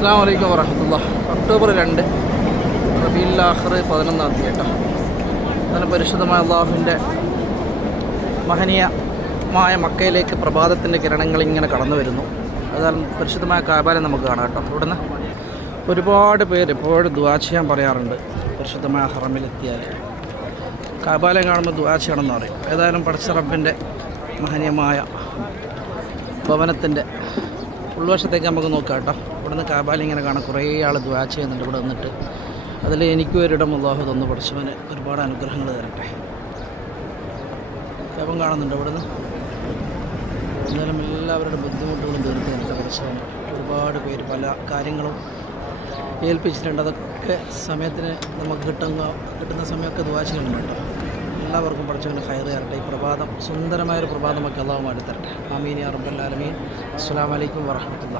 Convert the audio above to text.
അസ്സാം വലൈക്കും വറഹമത്തുള്ള ഒക്ടോബർ രണ്ട് റബീൽ ആഖർ പതിനൊന്നാം തീയതി കേട്ടോ. അതിന് പരിശുദ്ധമായ അള്ളാഹുവിന്റെ മഹനീയമായ മക്കയിലേക്ക് പ്രഭാതത്തിന്റെ കിരണങ്ങൾ ഇങ്ങനെ കടന്നു വരുന്നു. അതാണ് പരിശുദ്ധമായ കാബാലം നമുക്ക് കാണാം കേട്ടോ. ഇവിടുന്ന് ഒരുപാട് പേര് എപ്പോഴും ദുവാ ചെയ്യാൻ പറയാറുണ്ട്. പരിശുദ്ധമായ ഹറമിലെത്തിയാൽ കാബാലം കാണുമ്പോൾ ദുവാ ചെയ്യണമെന്ന് പറയും. ഏതായാലും പടച്ച റബ്ബിന്റെ മഹനീയമായ ഭവനത്തിന്റെ ഉൾവശത്തേക്ക് നമുക്ക് നോക്കാം കേട്ടോ. ഇവിടുന്ന് കാബാലി ഇങ്ങനെ കാണാം കുറേ ആൾ ദ്വാ ചെയ്യുന്നുണ്ട് ഇവിടെ നിന്നിട്ട് അതിൽ എനിക്കും ഒരിടം അള്ളാഹു തന്നു പഠിച്ചവന് ഒരുപാട് അനുഗ്രഹങ്ങൾ തരട്ടെ. ശവം കാണുന്നുണ്ട് ഇവിടുന്ന്. എന്നാലും എല്ലാവരുടെ ബുദ്ധിമുട്ടുകളും തീർത്ത് തരട്ടെ പഠിച്ചവന് ഒരുപാട് പേര് പല കാര്യങ്ങളും ഏൽപ്പിച്ചിട്ടുണ്ട്. അതൊക്കെ സമയത്തിന് നമുക്ക് കിട്ടുന്ന കിട്ടുന്ന സമയമൊക്കെ ദ്വാ ചെയ്യുന്നുണ്ട് എല്ലാവർക്കും പഠിച്ചവന് ഹയർ തരട്ടെ. ഈ പ്രഭാതം സുന്ദരമായൊരു പ്രഭാതമൊക്കെ അള്ളാഹു മാറ്റി തരട്ടെ ആമീൻ യാ അസ്സലാമു അലൈക്കും വറഹമത്തുള്ള